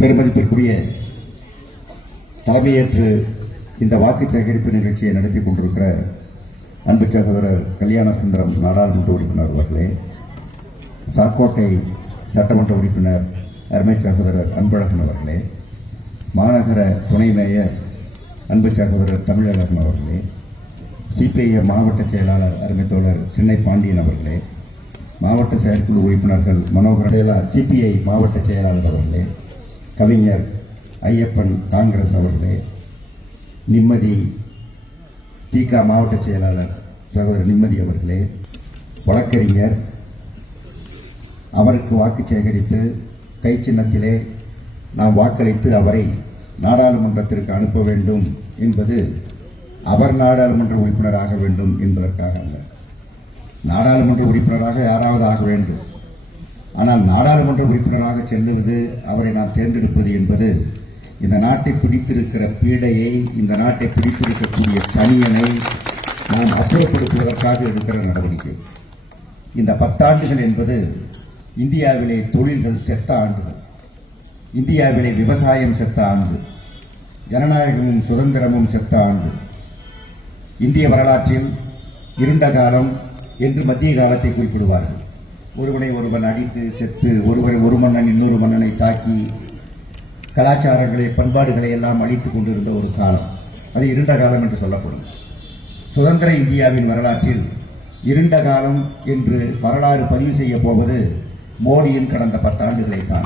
பெருமதிப்பிற்குரிய தலைமையேற்று இந்த வாக்கு சேகரிப்பு நிகழ்ச்சியை நடத்தி கொண்டிருக்கிற அன்பு சகோதரர் கல்யாண சுந்தரம் நாடாளுமன்ற உறுப்பினர் அவர்களே சாக்கோட்டை சட்டமன்ற உறுப்பினர் அருமை சகோதரர் அன்பழகன் அவர்களே மாநகர துணை மேயர் அன்பு சகோதரர் தமிழகன் அவர்களே சிபிஐஎம் மாவட்ட செயலாளர் அருமை தோழர் சின்னை பாண்டியன் அவர்களே மாவட்ட செயற்குழு உறுப்பினர்கள் மனோகர் சிபிஐ மாவட்ட செயலாளர் அவர்களே கவிஞர் ஐயப்பன் காங்கிரஸ் அவர்களே நிம்மதி தீகா மாவட்ட செயலாளர் சகோதரர் நிம்மதி அவர்களே வழக்கறிஞர் அவருக்கு வாக்கு சேகரித்து கை சின்னத்திலே நாம் வாக்களித்து அவரை நாடாளுமன்றத்திற்கு அனுப்ப வேண்டும் என்பது அவர் நாடாளுமன்ற உறுப்பினராக வேண்டும் என்பதற்காக அல்ல. நாடாளுமன்ற உறுப்பினராக யாராவது ஆக வேண்டும். ஆனால் நாடாளுமன்ற உறுப்பினராக செல்லுவது அவரை நாம் தேர்ந்தெடுப்பது என்பது இந்த நாட்டை பிடித்திருக்கிற பீடையை இந்த நாட்டை பிடித்திருக்கக்கூடிய சனியனை நாம் அப்புறப்படுத்துவதற்காக எடுக்கிற நடவடிக்கை. இந்த பத்தாண்டுகள் என்பது இந்தியாவிலே தொழில்கள் செத்த ஆண்டுகள். இந்தியாவிலே விவசாயம் செத்த ஆண்டு. ஜனநாயகமும் சுதந்திரமும் செத்த ஆண்டு. இந்திய வரலாற்றில் இருண்ட காலம் என்று மத்திய காலத்தை குறிப்பிடுவார்கள். ஒருவனை ஒருவன் அடித்து செத்து ஒருவரை ஒரு மன்னன் இன்னொரு மன்னனை தாக்கி கலாச்சாரங்களை பண்பாடுகளை எல்லாம் அழித்துக் கொண்டிருந்த ஒரு காலம். அது இருண்ட காலம் என்று சொல்லப்படும். சுதந்திர இந்தியாவின் வரலாற்றில் இருண்ட காலம் என்று வரலாறு பதிவு செய்ய போவது மோடியின் கடந்த பத்தாண்டுகளை தான்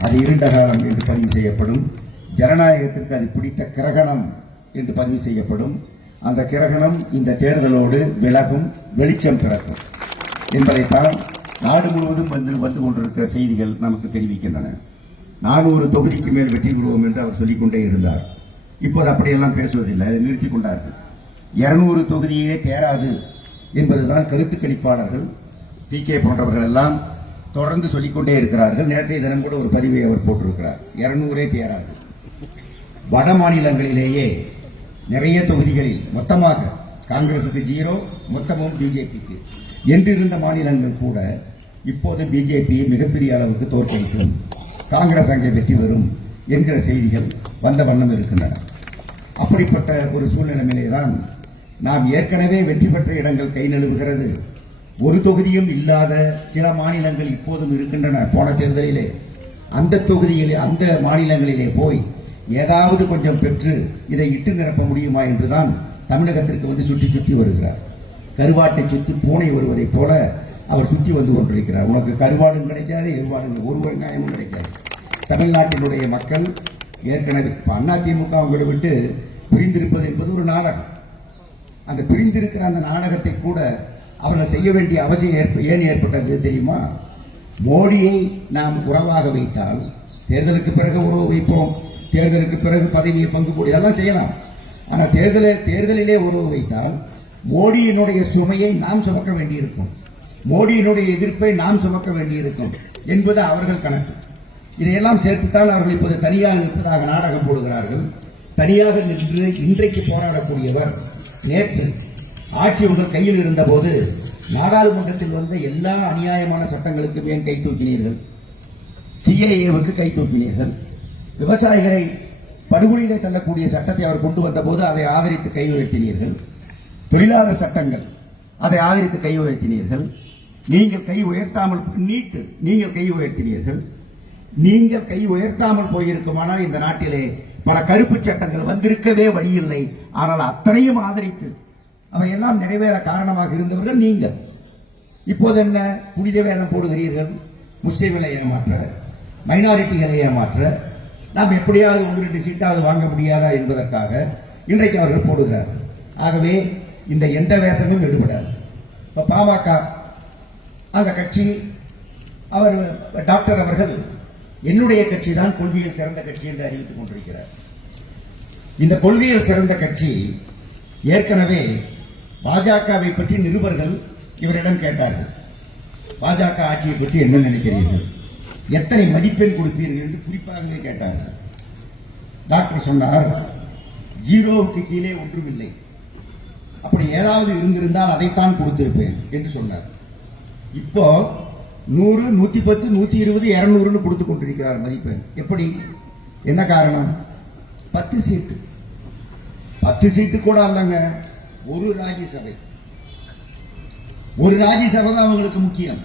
அது இருண்ட காலம் என்று பதிவு செய்யப்படும். ஜனநாயகத்திற்கு அது பிடித்த கிரகணம் என்று பதிவு செய்யப்படும். அந்த கிரகணம் இந்த தேர்தலோடு விலகும் வெளிச்சம் பிறக்கும். என்பதைத்தான் நாடு முழுவதும் வந்து வந்து கொண்டிருக்கிற செய்திகள் நமக்கு தெரிவிக்கின்றன. நானூறு தொகுதிக்கு மேல் வெற்றி பெறுவோம் என்று அவர் சொல்லிக்கொண்டே இருந்தார். இப்போது அப்படியெல்லாம் பேசுவதில்லை அதை நிறுத்தி கொண்டார்கள். இருநூறு தொகுதியே தேராது என்பதுதான் கருத்து கணிப்பாளர்கள் பி கே போன்றவர்கள் எல்லாம் தொடர்ந்து சொல்லிக்கொண்டே இருக்கிறார்கள். நேற்றைய தினம் கூட ஒரு பதிவை அவர் போட்டிருக்கிறார். இருநூறே தேராது. வட மாநிலங்களிலேயே நிறைய தொகுதிகளில் மொத்தமாக காங்கிரசுக்கு ஜீரோ மொத்தமும் பிஜேபிக்கு என்றிருந்த மாநிலங்கள் கூட இப்போது பிஜேபியை மிகப்பெரிய அளவுக்கு தோற்கடிக்கும். காங்கிரஸ் அங்கே வெற்றி பெறும் என்கிற செய்திகள் வந்த வண்ணம் இருக்கின்றன. அப்படிப்பட்ட ஒரு சூழ்நிலையிலே தான் நாம் ஏற்கனவே வெற்றி பெற்ற இடங்கள் கை நழுவுகிறது. ஒரு தொகுதியும் இல்லாத சில மாநிலங்கள் இப்போதும் இருக்கின்றன போன தேர்தலிலே. அந்த தொகுதியிலே அந்த மாநிலங்களிலே போய் ஏதாவது கொஞ்சம் பெற்று இதை இட்டு நிரப்ப முடியுமா என்றுதான் தமிழகத்திற்கு வந்து சுற்றி சுற்றி வருகிறார். கருவாட்டை சுற்றி பூனை வருவதைப் போல அவர் சுற்றி வந்து கொண்டிருக்கிறார். உனக்கு கருவாடும் கிடைக்காது எருவாடும் ஒரு வெங்காயமும் கிடைக்காது. தமிழ்நாட்டினுடைய மக்கள் ஏற்கனவே இப்போ அதிமுக அவங்களை விட்டு பிரிந்திருப்பது என்பது ஒரு நாடகம். அந்த பிரிந்திருக்கிற அந்த நாடகத்தை கூட அவர்கள் செய்ய வேண்டிய அவசியம் ஏற்ப ஏன் ஏற்பட்டது தெரியுமா? மோடியை நாம் உறவாக வைத்தால் தேர்தலுக்கு பிறகு உறவு வைப்போம். தேர்தலுக்கு பிறகு பதவியை பங்கு போடு இதெல்லாம் செய்யலாம். ஆனால் தேர்தலை தேர்தலிலே உறவு வைத்தால் மோடியினுடைய சுமையை நாம் சுமக்க வேண்டியிருக்கும். மோடியினுடைய எதிர்ப்பை நாம் சுமக்க வேண்டியிருக்கும் என்பது அவர்கள் கணக்கு. இதையெல்லாம் சேர்த்துத்தான் அவர்கள் இப்போது தனியாக நிற்பதாக நாடகம் போடுகிறார்கள். தனியாக நின்று இன்றைக்கு போராடக்கூடியவர் நேற்று ஆட்சி உங்கள் கையில் இருந்தபோது நாடாளுமன்றத்தில் வந்த எல்லா அநியாயமான சட்டங்களுக்கும் ஏன் கை தூக்கினீர்கள்? சிஏஏவுக்கு கை தூக்கினீர்கள். விவசாயிகளை படுகொலியிலே தள்ளக்கூடிய சட்டத்தை அவர் கொண்டு வந்த போது அதை ஆதரித்து கை உயர்த்தினீர்கள் தொழிலாளர் சட்டங்கள் அதை ஆதரித்து கை உயர்த்தினீர்கள் நீங்கள் கை உயர்த்தாமல் நீட்டு நீங்கள் கை உயர்த்தினீர்கள். நீங்கள் கை உயர்த்தாமல் போயிருக்குமானால் இந்த நாட்டிலே பல கருப்பு சட்டங்கள் வந்திருக்கவே வழியில்லை. ஆனால் அத்தனையும் ஆதரித்து அவையெல்லாம் நிறைவேற காரணமாக இருந்தவர்கள் நீங்கள். இப்போது என்ன? புனித வேதம் போடுகிறீர்கள். முஸ்லீம்களை ஏமாற்ற மைனாரிட்டிகளை ஏமாற்ற நாம் எப்படியாவது ஒன்று ரெண்டு சீட்டாவது வாங்க முடியாதா என்பதற்காக இன்றைக்கு அவர்கள் போடுகிறார்கள். ஆகவே இந்த எந்த வேஷமும் எடுபடாது. இப்போ பாமக அந்த கட்சி அவர் டாக்டர் அவர்கள் என்னுடைய கட்சி தான் கொள்கையில் சிறந்த கட்சி என்று அறிவித்துக் கொண்டிருக்கிறார். இந்த கொள்கையில் சிறந்த கட்சி ஏற்கனவே பாஜகவை பற்றி நிருபர்கள் இவரிடம் கேட்டார்கள். பாஜக ஆட்சியை பற்றி என்ன நினைக்கிறீர்கள்? எத்தனை மதிப்பெண் கொடுப்பீர்கள் என்று குறிப்பாகவே கேட்டார்கள். டாக்டர் சொன்னார் ஜீரோவுக்கு கீழே ஒன்றுமில்லை. அப்படி ஏதாவது இருந்திருந்தால் அதைத்தான் கொடுத்திருப்பேன் என்று சொன்னார். இப்போ நூறு நூத்தி பத்து நூத்தி இருபது இருநூறுன்னு கொடுத்து கொண்டிருக்கிறார் மதிப்பெண். எப்படி? என்ன காரணம்? பத்து சீட்டு. பத்து சீட்டு கூட அல்லங்க ஒரு ராஜ்யசபை. ஒரு ராஜ்யசபை தான் அவங்களுக்கு முக்கியம்.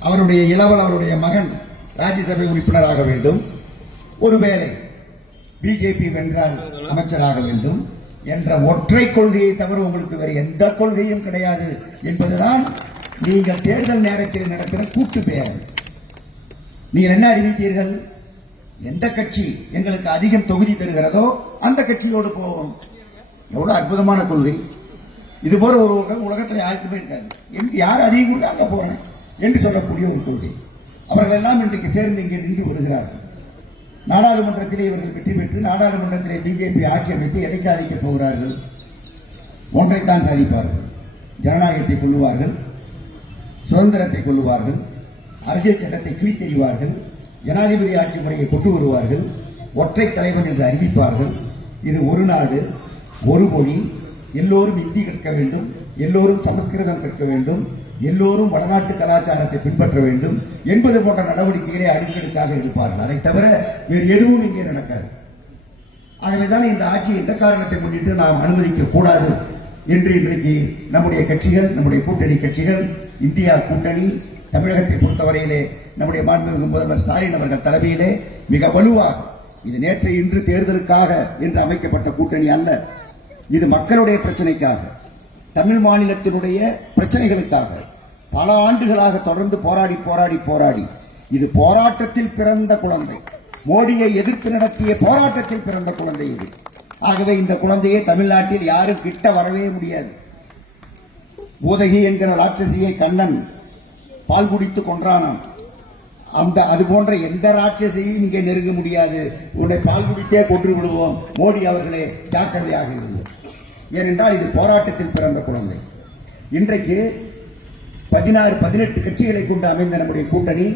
அவருடைய இளவல் அவருடைய மகன் ராஜ்யசபை உறுப்பினராக வேண்டும். ஒருவேளை பிஜேபி வென்றால் அமைச்சராக வேண்டும். என்ற ஒற்றை கொள்கையை தவிர உங்களுக்கு வேறு எந்த கொள்கையும் கிடையாது என்பதுதான் நீங்கள் தேர்தல் நேரத்தில் நடக்கிற கூட்டு பேரம் நீங்கள் என்ன அறிவித்தீர்கள்? எந்த கட்சி எங்களுக்கு அதிகம் தொகுதி தருகிறதோ அந்த கட்சியோடு போவோம். எவ்வளவு அற்புதமான கொள்கை. இது போல ஒரு உலகம் உலகத்தில் யாருக்குமே இருக்காது எங்கு யார் அதிகம் கொடுக்க அங்க போறேன் என்று சொல்லக்கூடிய ஒரு கொள்கை. அவர்கள் எல்லாம் இன்றைக்கு சேர்ந்து இங்கே நின்று வருகிறார்கள் நாடாளுமன்றத்திலே இவர்கள் வெற்றி பெற்று நாடாளுமன்றத்திலே பிஜேபி ஆட்சி அமைத்து எதை சாதிக்கப் போகிறார்கள். ஒன்றைத்தான் சாதிப்பார்கள். ஜனநாயகத்தை கொள்ளுவார்கள். சுதந்திரத்தை கொள்ளுவார்கள் அரசியல் சட்டத்தை கிழித்தெறிவார்கள் ஜனாதிபதி ஆட்சி முறையை கொண்டு வருவார்கள் ஒற்றை தலைவன் என்று அறிவிப்பார்கள். இது ஒரு நாடு ஒரு மொழி எல்லோரும் இந்தி கற்க வேண்டும் எல்லோரும் சமஸ்கிருதம் கற்க வேண்டும் எல்லோரும் வடநாட்டு கலாச்சாரத்தை பின்பற்ற வேண்டும் என்பது போன்ற நடவடிக்கைகளை அடுக்கடுக்காக எடுப்பார்கள். அதை தவிர வேறு எதுவும் இங்கே நடக்காது. ஆகவேதான் இந்த ஆட்சி எந்த காரணத்தை முன்னிட்டு நாம் அனுமதிக்க கூடாது என்று இன்றைக்கு நம்முடைய கட்சிகள் நம்முடைய கூட்டணி கட்சிகள் இந்தியா கூட்டணி தமிழகத்தை பொறுத்தவரையிலே நம்முடைய மாண்புமிகு முதல்வர் ஸ்டாலின் அவர்கள் தலைமையிலே மிக வலுவாக இது நேற்று இன்று தேர்தலுக்காக என்று அமைக்கப்பட்ட கூட்டணி அல்ல. இது மக்களுடைய பிரச்சனைக்காக தமிழ் மாநிலத்தினுடைய பிரச்சனைகளுக்காக பல ஆண்டுகளாக தொடர்ந்து போராடி போராடி போராடி இது போராட்டத்தில் பிறந்த குழந்தை. மோடியை எதிர்த்து நடத்திய போராட்டத்தில் பிறந்த குழந்தை இது. ஆகவே இந்த குழந்தையை தமிழ்நாட்டில் யாரும் கிட்ட வரவே முடியாது. பூதகி என்கிற ராட்சசியை கண்ணன் பால் குடித்து கொன்றானாம். அந்த அது போன்ற எந்த ராட்சசியையும் இங்கே நெருங்க முடியாது. உன்னை பால் குடித்தே கொன்று விடுவோம் மோடி அவர்களே ஜாக்கிரதையாக இருந்தோம் ஏனென்றால் இது போராட்டத்தில் பிறந்த குழந்தை. இன்றைக்கு பதினாறு பதினெட்டு கட்சிகளை கொண்டு அமைந்த நம்முடைய கூட்டணி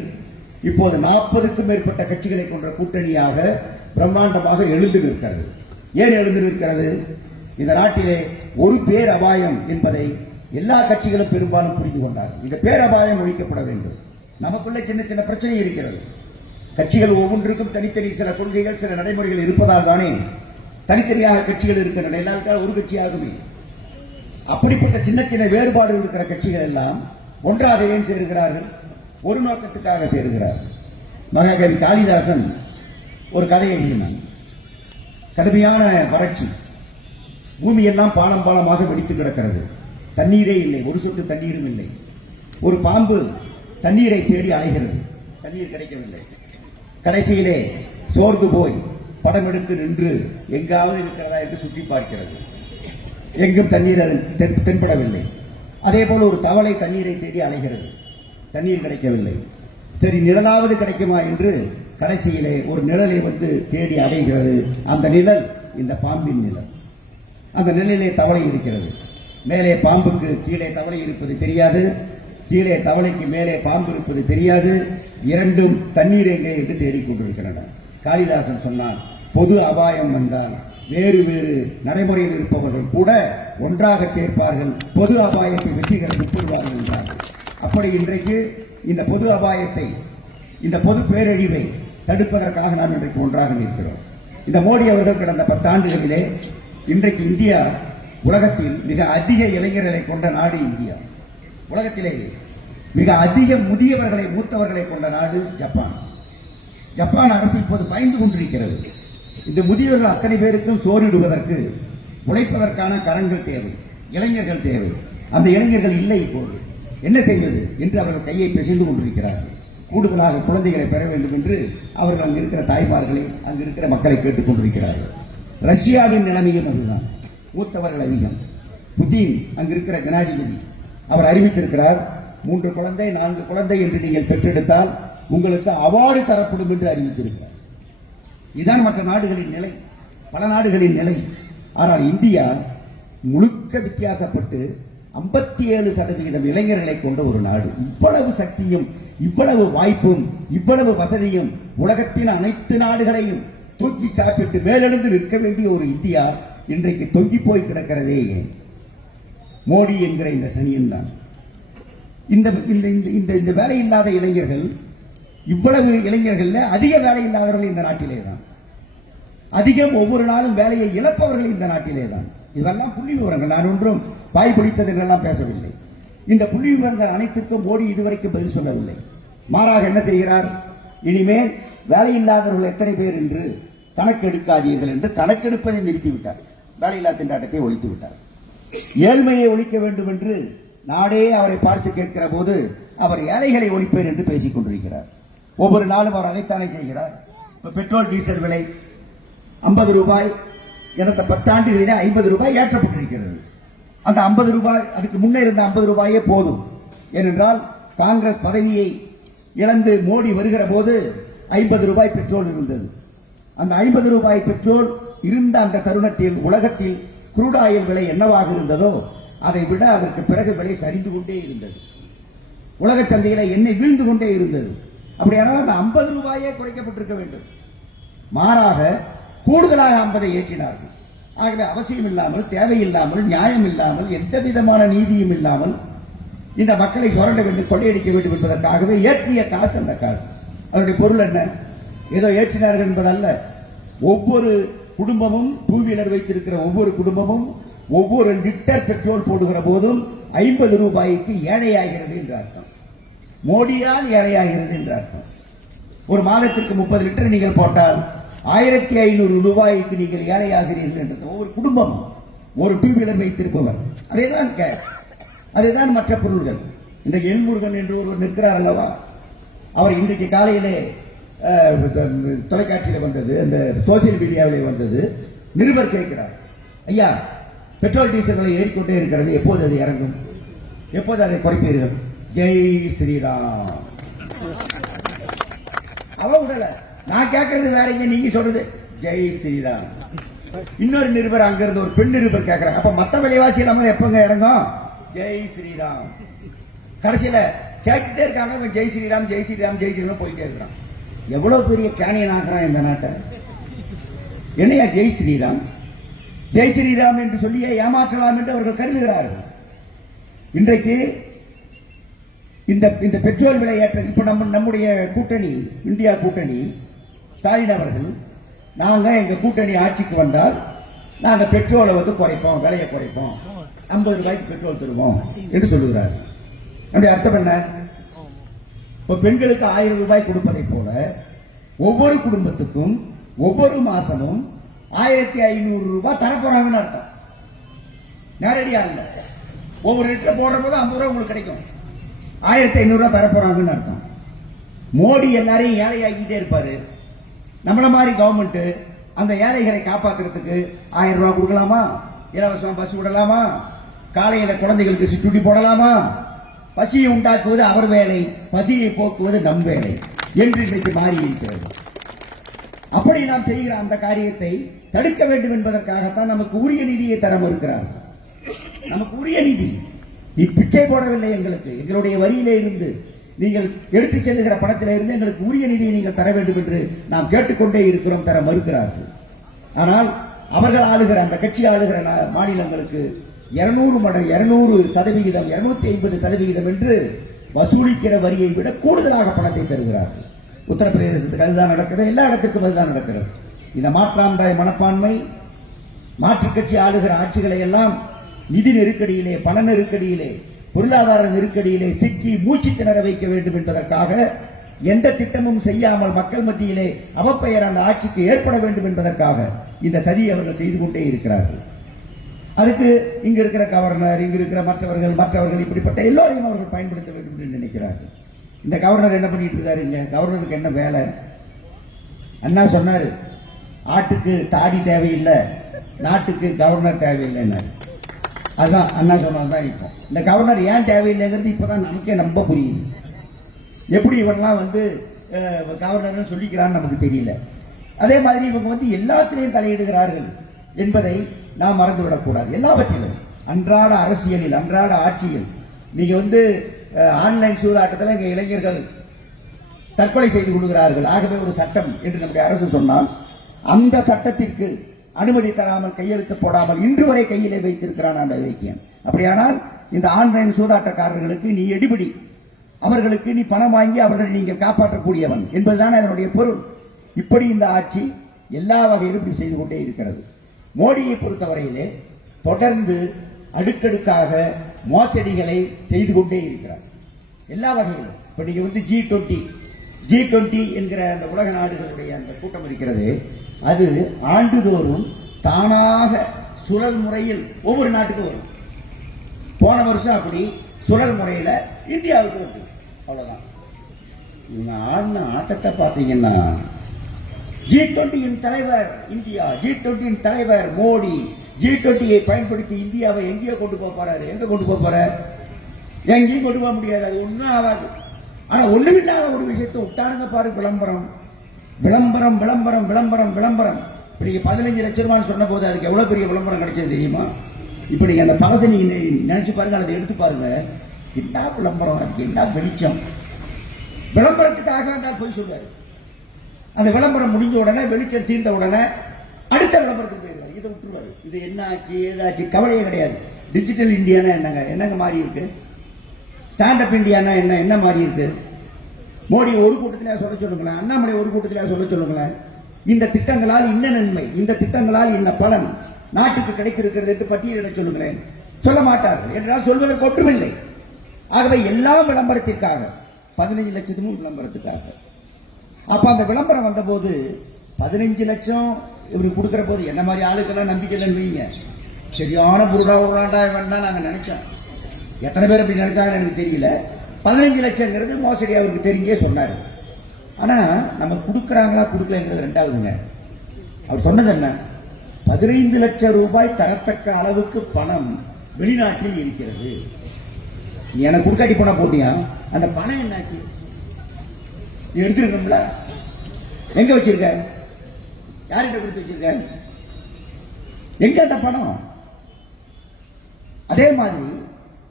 இப்போது நாற்பதுக்கும் மேற்பட்ட கட்சிகளை கொண்ட கூட்டணியாக பிரம்மாண்டமாக எழுந்து நிற்கிறது. ஏன் எழுந்து நிற்கிறது? இந்த நாட்டிலே ஒரு பேர் அபாயம் என்பதை எல்லா கட்சிகளும் பெரும்பாலும் புரிந்து கொண்டார். இந்த பேரபாயம் ஒழிக்கப்பட வேண்டும். நமக்குள்ள சின்ன சின்ன பிரச்சனை இருக்கிறது. கட்சிகள் ஒவ்வொன்றுக்கும் தனித்தனி சில கொள்கைகள் சில நடைமுறைகள் இருப்பதால் தானே தனித்தனியாக கட்சிகள் இருக்கின்றன. எல்லாருக்கால் ஒரு கட்சியாகுமே அப்படிப்பட்ட சின்ன சின்ன வேறுபாடு இருக்கிற கட்சிகள் எல்லாம் ஒன்றாக ஏன் சேருகிறார்கள்? ஒரு நோக்கத்துக்காக சேருகிறார்கள். மகாகவி காளிதாசன் ஒரு கதையை எழுதினான். கடுமையான வறட்சி. பூமியெல்லாம் பாலம் பாலமாக வெடித்து கிடக்கிறது. தண்ணீரே இல்லை. ஒரு சொட்டு தண்ணீரும் இல்லை. ஒரு பாம்பு தண்ணீரை தேடி அலைகிறது. தண்ணீர் கிடைக்கவில்லை. கடைசியிலே சோர்ந்து போய் படம் எடுத்து நின்று எங்காவது இருக்கிறதா என்று சுற்றி பார்க்கிறது. எங்கும் தண்ணீர் தென்- தென்படவில்லை. அதே போல ஒரு தவளை தண்ணீரை தேடி அலைகிறது. தண்ணீர் கிடைக்கவில்லை. சரி நிழலாவது கிடைக்குமா என்று கடைசியிலே ஒரு நிழலை வந்து தேடி அடைகிறது. அந்த நிழல் இந்த பாம்பின் நிழல். அந்த நிழலிலே தவளை இருக்கிறது. மேலே பாம்புக்கு கீழே தவளை இருப்பது தெரியாது. கீழே தவளைக்கு மேலே பாம்பு இருப்பது தெரியாது. இரண்டும் தண்ணீர் எங்கே என்று தேடிக்கொண்டிருக்கின்றன காளிதாசன் சொன்னார் பொது அபாயம் வந்தால் வேறு வேறு நடைமுறையில் இருப்பவர்கள் கூட ஒன்றாக சேர்ப்பார்கள். பொது அபாயத்தை வெற்றிகளை விட்டுவிடுவார்கள் என்றார். அப்படி இன்றைக்கு இந்த பொது அபாயத்தை இந்த பொது பேரழிவை தடுப்பதற்காக நாம் இன்றைக்கு ஒன்றாக நிற்கிறோம். இந்த மோடி அவர்கள் கடந்த பத்தாண்டுகளிலே இன்றைக்கு இந்தியா உலகத்தில் மிக அதிக இளைஞர்களை கொண்ட நாடு இந்தியா. உலகத்திலேயே மிக அதிக முதியவர்களை மூத்தவர்களை கொண்ட நாடு ஜப்பான். ஜப்பான் அரசு இப்போது பயந்து கொண்டிருக்கிறது. இந்த முதியவர்கள் அத்தனை பேருக்கும் சோறிடுவதற்கு உழைப்பதற்கான கரங்கள் தேவை இளைஞர்கள் தேவை. அந்த இளைஞர்கள் இல்லை இப்போது. என்ன செய்வது என்று அவர்கள் கையை பிசைந்து கொண்டிருக்கிறார்கள். கூடுதலாக குழந்தைகளை பெற வேண்டும் என்று அவர்கள் அங்கு இருக்கிற தாய்மார்களை அங்கு இருக்கிற மக்களை கேட்டுக் கொண்டிருக்கிறார்கள். ரஷ்யாவின் நிலைமையும் அதுதான். மூத்தவர்கள் அதிகம். புதின் அங்கு இருக்கிற ஜனாதிபதி அவர் அறிவித்திருக்கிறார் மூன்று குழந்தை நான்கு குழந்தை என்று நீங்கள் பெற்றெடுத்தால் உங்களுக்கு அவார்டு தரப்படும் என்று அறிவித்திருக்கிறார். இதுதான் மற்ற நாடுகளின் நிலை. பல நாடுகளின் நிலை. ஆனால் இந்தியா முழுக்க வித்தியாசப்பட்டு 57% ஏழு சதவிகிதம் இளைஞர்களை கொண்ட ஒரு நாடு. இவ்வளவு சக்தியும் இவ்வளவு வாய்ப்பும் இவ்வளவு வசதியும் உலகத்தின் அனைத்து நாடுகளையும் தூக்கி சாப்பிட்டு மேலெழுந்து நிற்க வேண்டிய ஒரு இந்தியா இன்றைக்கு தொங்கி போய் கிடக்கிறதே. மோடி என்கிற இந்த சனியன் தான். இந்த இந்த இந்த- இந்த இந்த வேலை இல்லாத இளைஞர்கள் இவ்வளவு இளைஞர்கள்ல அதிக வேலை இல்லாதவர்கள் இந்த நாட்டிலே தான். அதிகம் ஒவ்வொரு நாளும் வேலையை இழப்பவர்கள் இந்த நாட்டிலே தான். இதெல்லாம் புள்ளி விவரங்கள். நான் ஒன்றும் வாய் பிடித்தது என்றெல்லாம் பேசவில்லை. இந்த புள்ளி விவரங்கள் அனைத்துக்கும் மோடி இதுவரைக்கும் பதில் சொல்லவில்லை. மாறாக என்ன செய்கிறார்? இனிமேல் வேலையில்லாதவர்கள் எத்தனை பேர் என்று கணக்கெடுக்காதீர்கள் என்று கணக்கெடுப்பதை நிறுத்திவிட்டார். வேலையில்லா திண்டாட்டத்தை ஒழித்து விட்டார் ஏழ்மையை ஒழிக்க வேண்டும் என்று நாடே அவரை பார்த்து கேட்கிற போது அவர் ஏழைகளை ஒழிப்பேன் என்று பேசிக் கொண்டிருக்கிறார். ஒவ்வொரு நாளும் அவர் அதைத்தானே செய்கிறார். இப்போ பெட்ரோல் டீசல் விலை ஐம்பது ரூபாய் கடந்த பத்தாண்டுகளிலே ஐம்பது ரூபாய் ஏற்றப்பட்டிருக்கிறது. அந்த ஐம்பது ரூபாய் அதுக்கு முன்னே இருந்த ஐம்பது ரூபாயே போதும். ஏனென்றால் காங்கிரஸ் பதவியை இழந்து மோடி வருகிற போது ஐம்பது ரூபாய் பெட்ரோல் இருந்தது. அந்த ஐம்பது ரூபாய் பெட்ரோல் இருந்த அந்த தருணத்தில் உலகத்தில் குரூட் ஆயில் விலை என்னவாக இருந்ததோ அதை விட அதற்கு பிறகு விலை சரிந்து கொண்டே இருந்தது. உலக சந்தையில எண்ணெய் வீழ்ந்து கொண்டே இருந்தது. அப்படியானால் அந்த ஐம்பது ரூபாயே குறைக்கப்பட்டிருக்க வேண்டும். மாறாக கூடுதலாக ஐம்பதை ஏற்றினார்கள். ஆகவே அவசியம் இல்லாமல் தேவையில்லாமல் நியாயம் இல்லாமல் எந்த விதமான நீதியும் இல்லாமல் இந்த மக்களை சுரண்ட வேண்டும் கொள்ளையடிக்க வேண்டும் என்பதற்காகவே ஏற்றிய காசு அந்த காசு. அதனுடைய பொருள் என்ன? ஏதோ ஏற்றினார்கள் என்பதல்ல. ஒவ்வொரு குடும்பமும் டூ வீலர் வைத்திருக்கிற ஒவ்வொரு குடும்பமும் ஒவ்வொரு லிட்டர் பெட்ரோல் போடுகிற போதும் ஐம்பது ரூபாய்க்கு ஏழையாகிறது என்று அர்த்தம். மோடியால் ஏழையாகிறது என்று அர்த்தம். ஒரு மாதத்திற்கு முப்பது லிட்டர் நீங்கள் போட்டால் ஆயிரத்தி ஐநூறு ரூபாய்க்கு நீங்கள் ஏழையாகிறீர்கள் என்ற ஒவ்வொரு குடும்பம் ஒரு டூ வீலர் வைத்திருப்பவர். அதேதான் அதேதான் மற்ற பொருள்கள். இன்றைக்கு எல்முருகன் என்று ஒருவர் நிற்கிறார் அல்லவா? அவர் இன்றைக்கு காலையிலே தொலைக்காட்சியில் வந்தது அந்த சோசியல் மீடியாவிலே வந்தது. நிருபர் கேட்கிறார் ஐயா பெட்ரோல் டீசல் விலை ஏறிக்கொண்டே இருக்கிறது எப்போது அது இறங்கும்? எப்போது அதை குறைப்பீர்கள்? ஜெய் ஸ்ரீராம். அவ விடல. நான் கேட்கறது வேற இங்க நீங்க சொல்றது. ஜெய் ஸ்ரீராம். இன்னொரு நிருபர் அங்க இருந்து ஒரு பெண் நிருபர் கேட்கறாங்க அப்ப மத்த விலைவாசி இல்லாம எப்பங்க இறங்கும்? ஜெய் ஸ்ரீராம். கடைசியில கேட்டுட்டே இருக்காங்க. இவன் ஜெய் ஸ்ரீராம் ஜெய் ஸ்ரீராம் ஜெய் ஸ்ரீராம் போயிட்டே இருக்கிறான். எவ்வளவு பெரிய கேனியன் ஆகிறான் இந்த நாட்டை? என்னையா ஜெய் ஸ்ரீராம்? ஜெய் ஸ்ரீராம் என்று சொல்லியே ஏமாற்றலாம் என்று அவர்கள் கருதுகிறார்கள். இன்றைக்கு இந்த இந்த பெட்ரோல் விலை ஏற்ற இப்ப நம்ம நம்முடைய கூட்டணி இந்தியா கூட்டணி ஸ்டாலின் அவர்கள் நாங்கள் எங்க கூட்டணி ஆட்சிக்கு வந்தால் நாங்கள் பெட்ரோலை வந்து குறைப்போம் விலையை குறைப்போம். ஐம்பது ரூபாய்க்கு பெட்ரோல் தருவோம் என்று சொல்லுகிறார். அப்படி அர்த்தம் என்ன? இப்ப பெண்களுக்கு ஆயிரம் ரூபாய் கொடுப்பதை போல ஒவ்வொரு குடும்பத்துக்கும் ஒவ்வொரு மாசமும் ஆயிரத்தி ஐநூறு ரூபாய் தரப்போறாங்கன்னு அர்த்தம். நேரடியா இல்ல. ஒவ்வொரு லிட்டர் போடுற போது ஐம்பது ரூபாய் உங்களுக்கு கிடைக்கும். ஆயிரத்தி ஐநூறு ரூபாய் தரப்போறாங்கன்னு அர்த்தம். மோடி எல்லாரையும் ஏழையாக்கிட்டே இருப்பாரு. நம்மள மாதிரி கவர்மெண்ட் அந்த ஏழைகளை காப்பாத்துறதுக்கு ஆயிரம் ரூபாய் கொடுக்கலாமா? இலவசமா பஸ் விடலாமா? காலையில குழந்தைகளுக்கு சிற்றுண்டி போடலாமா? பசியை உண்டாக்குவது அவர் வேலை பசியை போக்குவது நம் வேலை என்று இன்றைக்கு மாறி இருக்கிறது. அப்படி நாம் செய்கிற அந்த காரியத்தை தடுக்க வேண்டும் என்பதற்காகத்தான் நமக்கு உரிய நிதியை தர மறுக்கிறார் நமக்கு உரிய நிதி. நீ பிச்சை போடவில்லை எங்களுக்கு. எங்களுடைய வரியிலே இருந்து நீங்கள் எடுத்துச் செல்லுகிற பணத்திலே இருந்து எங்களுக்கு உரிய நிதியை நீங்கள் தர வேண்டும் என்று நாம் கேட்டுக்கொண்டே இருக்கிறோம் தர மறுக்கிறார்கள். ஆனால் அவர்கள் ஆளுகிற அந்த கட்சி ஆளுகிற நா- மாநிலங்களுக்கு இருநூறு மடங்கு இருநூறு சதவிகிதம் இருநூத்தி ஐம்பது சதவிகிதம் என்று வசூலிக்கிற வரியை விட கூடுதலாக பணத்தை தருகிறார்கள். உத்தரப்பிரதேசத்துக்கு அதுதான் நடக்கிறது எல்லா இடத்துக்கும் அதுதான் நடக்கிறது. இந்த மாற்றாந்தாய் மனப்பான்மை மாற்றுக் கட்சி ஆளுகிற ஆட்சிகளை எல்லாம் நிதி நெருக்கடியிலே பண நெருக்கடியிலே பொருளாதார நெருக்கடியிலே சிக்கி மூச்சு திணற வைக்க வேண்டும் என்பதற்காக எந்த திட்டமும் செய்யாமல் மக்கள் மத்தியிலே அவப்பெயர் அந்த ஆட்சிக்கு ஏற்பட வேண்டும் என்பதற்காக இந்த சதியை அவர்கள் செய்து கொண்டே இருக்கிறார்கள். அதுக்கு இங்க இருக்கிற கவர்னர் இங்க இருக்கிற மற்றவர்கள் மற்றவர்கள் இப்படிப்பட்ட எல்லோரையும் அவர்கள் பயன்படுத்த வேண்டும் என்று நினைக்கிறார்கள். இந்த கவர்னர் என்ன பண்ணிட்டு இருக்காரு? இல்ல கவர்னருக்கு என்ன வேலை? அண்ணா சொன்னாரு ஆட்டுக்கு தாடி தேவையில்லை நாட்டுக்கு கவர்னர் தேவையில்லைன்னாரு. அதான் அண்ணா சொன்னதுதான் இப்போ. இந்த கவர்னர் ஏன் தேவையில்லைங்கிறது இப்பதான் நமக்கே ரொம்ப புரியுது. எப்படி இவன்லாம் வந்து கவர்னர்னு சொல்லிக்கிறான்னு நமக்கு தெரியல. அதே மாதிரி இவங்க வந்து எல்லாத்திலையும் தலையிடுகிறார்கள் என்பதை நாம் மறந்துவிடக்கூடாது. எல்லாவற்றிலும். அன்றாட அரசியலில் அன்றாட ஆட்சியில். நீங்க வந்து ஆன்லைன் சூதாட்டத்தில் இங்கே இளைஞர்கள் தற்கொலை செய்து கொள்கிறார்கள். ஆகவே ஒரு சட்டம் என்று நம்முடைய அரசு சொன்னால் அந்த சட்டத்திற்கு அனுமதி தராமல் கையெழுத்து போடாமல் இன்று வரை கையிலே வைத்திருக்கிறான் அந்த இலக்கியம் அப்படியானால் இந்த ஆன்லைன் சூதாட்டக்காரர்களுக்கு நீ எடுபிடி. அவர்களுக்கு நீ பணம் வாங்கி அவர்களை நீங்கள் காப்பாற்றக்கூடியவன் என்பதுதான் அதனுடைய பொருள். இப்படி இந்த ஆட்சி எல்லா வகையிலும் இப்படி செய்து கொண்டே இருக்கிறது. மோடியை பொறுத்தவரையிலே தொடர்ந்து அடுக்கடுக்காக மோசடிகளை செய்து கொண்டே இருக்கிறார். எல்லா வகையிலும். இப்ப நீங்க வந்து ஜி டுவெண்ட்டி ஜி டுவெண்ட்டி என்கிற அந்த உலக நாடுகளுடைய அந்த கூட்டம் இருக்கிறது. அது ஆண்டுதோறும் தானாக சுழல் முறையில் ஒவ்வொரு நாட்டுக்கும் வரும். போன வருஷம் அப்படி சுழல் முறையில் இந்தியாவுக்கு வருது அவ்வளோதான் இவங்க ஆடின ஆட்டத்தை பார்த்தீங்கன்னா ஜி டுவெண்ட்டியின் தலைவர் இந்தியா ஜி டுவெண்ட்டியின் தலைவர் மோடி ஜி டுவெண்ட்டியை பயன்படுத்தி இந்தியாவை எங்கேயோ கொண்டு போக போறாரு. எங்க கொண்டு போக போறாரு? எங்கேயும் கொண்டு போக முடியாது. அது ஒன்றும் ஆகாது. ஆனால் ஒன்றுமில்லாத ஒரு விஷயத்தை விட்டானுங்க பாரு விளம்பரம். விளம்பரம் விளம்பரம் விளம்பரம் விளம்பரம். இப்போ நீங்கள் பதினஞ்சு லட்ச ரூபான்னு சொன்ன போது அதுக்கு எவ்வளோ பெரிய விளம்பரம் கிடைச்சது தெரியுமா? இப்போ நீங்கள் அந்த பழசை நீங்கள் நினச்சி நினைச்சு பாருங்க அதை எடுத்து பாருங்க. என்ன விளம்பரம்? அதுக்கு என்ன வெளிச்சம்? விளம்பரத்துக்காக தான் போய் சொல்றாரு. அந்த விளம்பரம் முடிஞ்ச உடனே வெளிச்சம் தீர்ந்த உடனே அடுத்த விளம்பரத்துக்கு போயிருவார் இதை விட்டுருவாரு. இது என்ன ஆச்சு ஏதாச்சு கவலையே கிடையாது. டிஜிட்டல் இந்தியானா என்னங்க? என்னங்க மாறி இருக்கு? ஸ்டாண்ட் அப் இந்தியானா என்ன? என்ன மாதிரி இருக்கு? மோடி ஒரு கூட்டத்திலே சொல்ல சொல்லுங்களேன். அண்ணாமலை ஒரு கூட்டத்திலே சொல்ல சொல்லுங்களேன். இந்த திட்டங்களால் இன்ன நன்மை இந்த திட்டங்களால் இன்ன பலன் நாட்டுக்கு கிடைத்திருக்கிறது என்று பட்டியலிட சொல்லுங்களேன். சொல்ல மாட்டார்கள். என்றால் சொல்வதற்கு ஒன்றுமில்லை. ஆகவே எல்லா விளம்பரத்திற்காக பதினைஞ்சு லட்சத்துக்கும் விளம்பரத்துக்காக. அப்ப அந்த விளம்பரம் வந்தபோது பதினஞ்சு லட்சம் இவருக்கு கொடுக்கிற போது என்ன மாதிரி ஆளுக்கெல்லாம் நம்பிக்கை இல்லைன்னு வைங்க? சரியான புருடா உருளாண்டா வேண்டாம் நாங்கள் நினைச்சோம். எத்தனை பேர் அப்படி நினைச்சாங்கன்னு எனக்கு தெரியல. பதினஞ்சு லட்சங்கிறது மோசடி அவருக்கு தெரிஞ்சே சொன்னாரு. ஆனா நம்ம கொடுக்குறாங்களா கொடுக்கலங்கிறது ரெண்டாவதுங்க. அவர் சொன்னது என்ன? பதினைந்து லட்சம் ரூபாய் தரத்தக்க அளவுக்கு பணம் வெளிநாட்டில் இருக்கிறது. நீ எனக்கு கொடுக்காட்டி போனா போட்டியா? அந்த பணம் என்னாச்சு? நீ எடுத்துருக்கோம்ல எங்க வச்சிருக்க? யார்கிட்ட கொடுத்து வச்சிருக்க? எங்க அந்த பணம்? அதே மாதிரி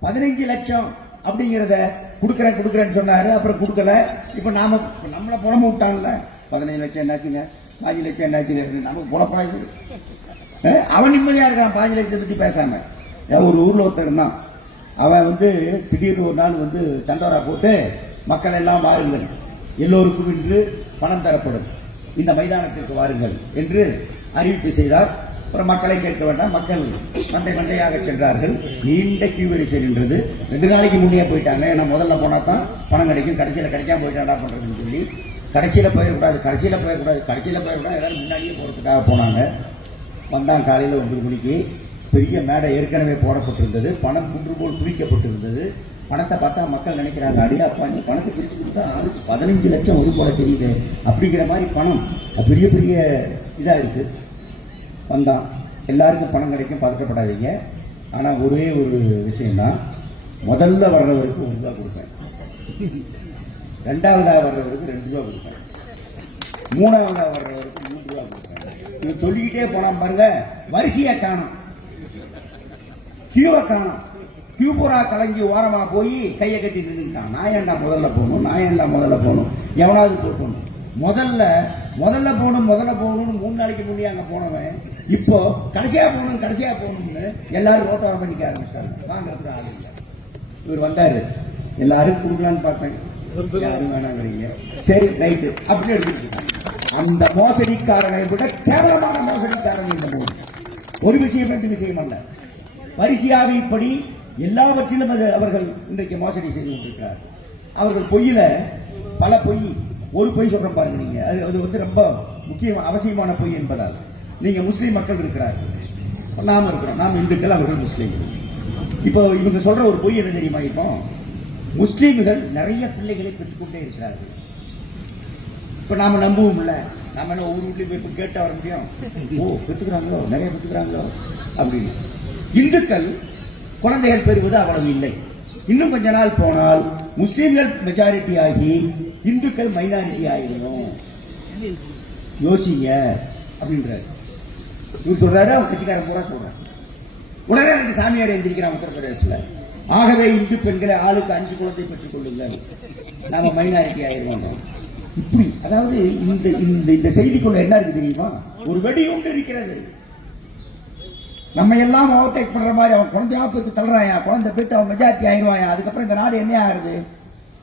பதினைஞ்சு லட்சம் அப்படிங்கிறத கொடுக்குறேன் கொடுக்குறேன்னு சொன்னாரு. அப்புறம் கொடுக்கல. இப்ப நாம நம்மளை நம்மள புறம விட்டாங்கல்ல பதினஞ்சு லட்சம் என்னாச்சுங்க? பாஞ்சு லட்சம் என்னாச்சுங்க? நமக்கு புலப்பாயுது அவன் நிம்மதியா இருக்கான். பாஞ்சு லட்சத்தை பத்தி பேசாம. ஒரு ஊர்ல ஒருத்தர் இருந்தான். அவன் வந்து திடீர்னு ஒரு நாள் வந்து தண்டோரா போட்டு மக்கள் எல்லாம் வாருங்கள். எல்லோருக்கும் இன்று பணம் தரப்படும். இந்த மைதானத்திற்கு வாருங்கள் என்று அறிவிப்பு செய்தார். அப்புறம் மக்களை கேட்க வேண்டாம். மக்கள் மண்டை மண்டையாக சென்றார்கள். நீண்ட கியூ வரிசை நின்றது. ரெண்டு நாளைக்கு முன்னே போயிட்டாங்க. ஏன்னா முதல்ல போனால் தான் பணம் கிடைக்கும். கடைசியில் கிடைக்காம போயிட்டாடா பண்ணுறதுன்னு சொல்லி கடைசியில் போயிடக்கூடாது கடைசியில் போயிடக்கூடாது கடைசியில் போயிடக்கூடாது. எல்லாரும் முன்னாடியே போகிறதுக்காக போனாங்க. வந்தான் காலையில் ஒன்பது மணிக்கு. பெரிய மேடை ஏற்கனவே போடப்பட்டிருந்தது. பணம் குன்று போல் குவிக்கப்பட்டிருந்தது. பணத்தை பார்த்தா மக்கள் நினைக்கிறாங்க அடியா அப்பா பணத்தை பிரித்து கொடுத்தா பதினஞ்சு லட்சம் ஒரு போல தெரியுது. அப்படிங்கிற மாதிரி பணம் பெரிய பெரிய இதாக இருக்குது வந்தான். எல்லாருக்கும் பணம் கிடைக்கும் பதட்டப்படாதீங்க ஆனால் ஒரே ஒரு விஷயம்தான் முதல்ல வர்றவருக்கு ஒரு ரூபா கொடுப்பேன். ரெண்டாவதாக வர்றவருக்கு ரெண்டு ரூபா கொடுப்பேன். மூணாவதா வர்றவருக்கு மூன்று ரூபா கொடுப்பேன். இது சொல்லிக்கிட்டே போனால் பாருங்க வரிசையை காணும். கியூவை காணும். கியூ பூரா கலங்கி ஓரமாக போய் கையை கட்டி நின்றுட்டான் நான் ஏன்டா முதல்ல போகணும்? நான் ஏன்டா முதல்ல போகணும்? எவனாவது போகணும்? முதல்ல முதல்ல போகணும் முதல்ல போகணும்னு மூணு நாளைக்கு முன்னே அங்கே போனவன். இப்போ கடைசியாக போகணும் கடைசியாக போகணும்னு எல்லாரும் ரோட்டோரம் பண்ணிக்க ஆரம்பிச்சிட்டாங்க. வாங்கிறதுக்கு ஆள் இல்லை. இவர் வந்தார். எல்லாரும் கொடுக்கலான்னு பார்த்தேன். யாரும் வேணாங்கிறீங்க. சரி ரைட்டு அப்படி எடுத்துக்கிட்டாங்க அந்த மோசடிக்காரனை விட கேவலமான மோசடிக்காரன் இந்த போது ஒரு விஷயம் ரெண்டு விஷயம் அல்ல. இப்படி எல்லாவற்றிலும் அது அவர்கள் இன்றைக்கு மோசடி செய்து கொண்டிருக்கிறார் அவர்கள் பொய்யில பல பொய் ஒரு பொய் சொல்ற பாருங்க நீங்க. அது அது வந்து ரொம்ப முக்கிய அவசியமான பொய் என்பதால். நீங்க முஸ்லீம் மக்கள் இருக்கிறார்கள். நாம இருக்கிறோம். நாம் இந்துக்கள் அவர்கள் முஸ்லீம். இப்போ இவங்க சொல்ற ஒரு பொய் என்ன தெரியுமா இப்போ? முஸ்லீம்கள் நிறைய பிள்ளைகளை பெற்றுக்கொண்டே இருக்கிறார்கள். இப்போ நாம இல்லை நாம என்ன ஒவ்வொரு வீட்லையும் போய் இப்ப வர முடியும்? ஓ பெற்றுக்கிறாங்களோ? நிறைய பெற்றுக்கிறாங்களோ? அப்படின்னு. இந்துக்கள் குழந்தைகள் பெறுவது அவ்வளவு இல்லை. இன்னும் கொஞ்ச நாள் போனால் முஸ்லீம்கள் மெஜாரிட்டி ஆகி இந்துக்கள் மைனாரிட்டி ஆகிடும் யோசிங்க அப்படின்றாரு. இவர் சொல்றாரு அவர் கட்சிக்காரன் பூரா சொல்றாரு. உடனே எனக்கு சாமியார் எந்திரிக்கிறான் உத்தரப்பிரதேசல ஆகவே இந்து பெண்களை ஆளுக்கு அஞ்சு குழந்தை பெற்றுக் கொள்ளுங்கள். நாம மைனாரிட்டி ஆயிடுவோம். இப்படி அதாவது இந்த இந்த இந்த செய்திக்குள்ள என்ன இருக்கு தெரியுமா? ஒரு வெடிகுண்டு இருக்கிறது. நம்ம எல்லாம் ஓவர்டேக் பண்ற மாதிரி அவன் குழந்தையா போய் தள்ளுறாயா? குழந்தை போயிட்டு அவன் மெஜாரிட்டி ஆயிடுவாயா? அதுக்கப்புறம் இந்த நாடு என்ன ஆகுது?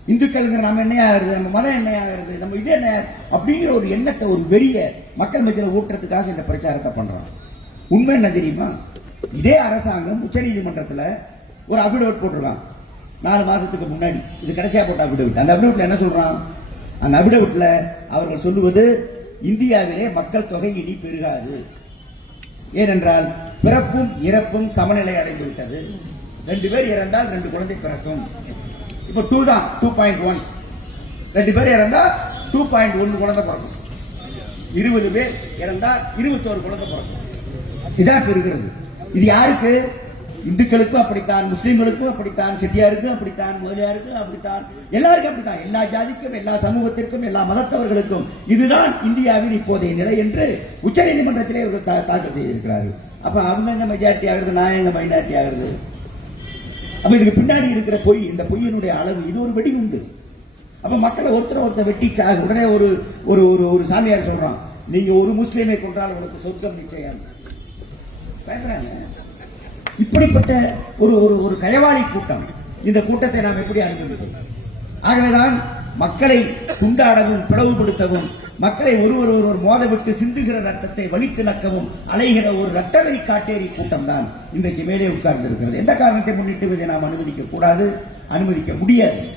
இந்துக்களுங்கிற நம்ம என்ன ஆகுது? நம்ம மதம் என்ன ஆகுது? நம்ம இது என்ன? அப்படிங்கிற ஒரு எண்ணத்தை ஒரு வெறிய மக்கள் மத்தியில் ஊட்டுறதுக்காக இந்த பிரச்சாரத்தை பண்றான். உண்மை என்ன தெரியுமா? இதே அரசாங்கம் உச்சநீதிமன்றத்துல ஒரு அபிடவிட் போட்டிருக்கான். நாலு மாசத்துக்கு முன்னாடி. இது கடைசியா போட்ட அபிடவிட் அந்த அபிடவிட்ல என்ன சொல்றான்? அந்த அபிடவிட்ல அவர்கள் சொல்லுவது இந்தியாவிலே மக்கள் தொகை இனி பெருகாது. ஏனென்றால் பிறப்பும் இறப்பும் சமநிலை அடைந்து விட்டது ரெண்டு பேர் இறந்தால் ரெண்டு குழந்தை பிறக்கும். இப்ப டூ தான் டூ பாயிண்ட் ஒன் ரெண்டு பேர் இறந்தா டூ பாயிண்ட் ஒன்னு குழந்தை பிறக்கும். இருபது பேர் இறந்தா இருபத்தோரு குழந்தை பிறக்கும். இதான் பெறுகிறது இது யாருக்கு? இந்துக்களுக்கும் அப்படித்தான் முஸ்லீம்களுக்கும் அப்படித்தான் செட்டியாருக்கும் அப்படித்தான் முதலியாருக்கும் அப்படித்தான் எல்லாருக்கும் அப்படித்தான். எல்லா ஜாதிக்கும் எல்லா சமூகத்திற்கும் எல்லா மதத்தவர்களுக்கும் இதுதான் இந்தியாவின் இப்போதைய நிலை என்று உச்சநீதிமன்றத்திலே இவர்கள் தாக்கல் செய்திருக்கிறார்கள். அப்ப அவங்க என்ன மெஜாரிட்டி ஆகுது நான் எங்க மைனாரிட்டி ஆகுது அப்ப இதுக்கு பின்னாடி இருக்கிற பொய் இந்த பொய்யினுடைய அளவு இது ஒரு வெடிகுண்டு. அப்ப மக்களை ஒருத்தர் ஒருத்தர் வெட்டி சாகு. உடனே ஒரு ஒரு ஒரு ஒரு சாமியார் சொல்றான் நீங்க ஒரு முஸ்லீமை கொன்றால் உனக்கு சொர்க்கம் நிச்சயம். பேசுறாங்க. இப்படிப்பட்ட ஒரு ஒரு ஒரு கயவாளி கூட்டம். இந்த கூட்டத்தை நாம் எப்படி அனுமதிப்போம் ஆகவேதான் மக்களை துண்டாடவும் பிளவுபடுத்தவும் மக்களை ஒருவர் ஒருவர் மோதவிட்டு சிந்துகிற ரத்தத்தை வலித்திணக்கவும் அலைகிற ஒரு ரத்தவெறி காட்டேரி கூட்டம் தான் இன்றைக்கு மேலே உட்கார்ந்து இருக்கிறது எந்த காரணத்தை முன்னிட்டு இதை நாம் அனுமதிக்க கூடாது அனுமதிக்க முடியாது.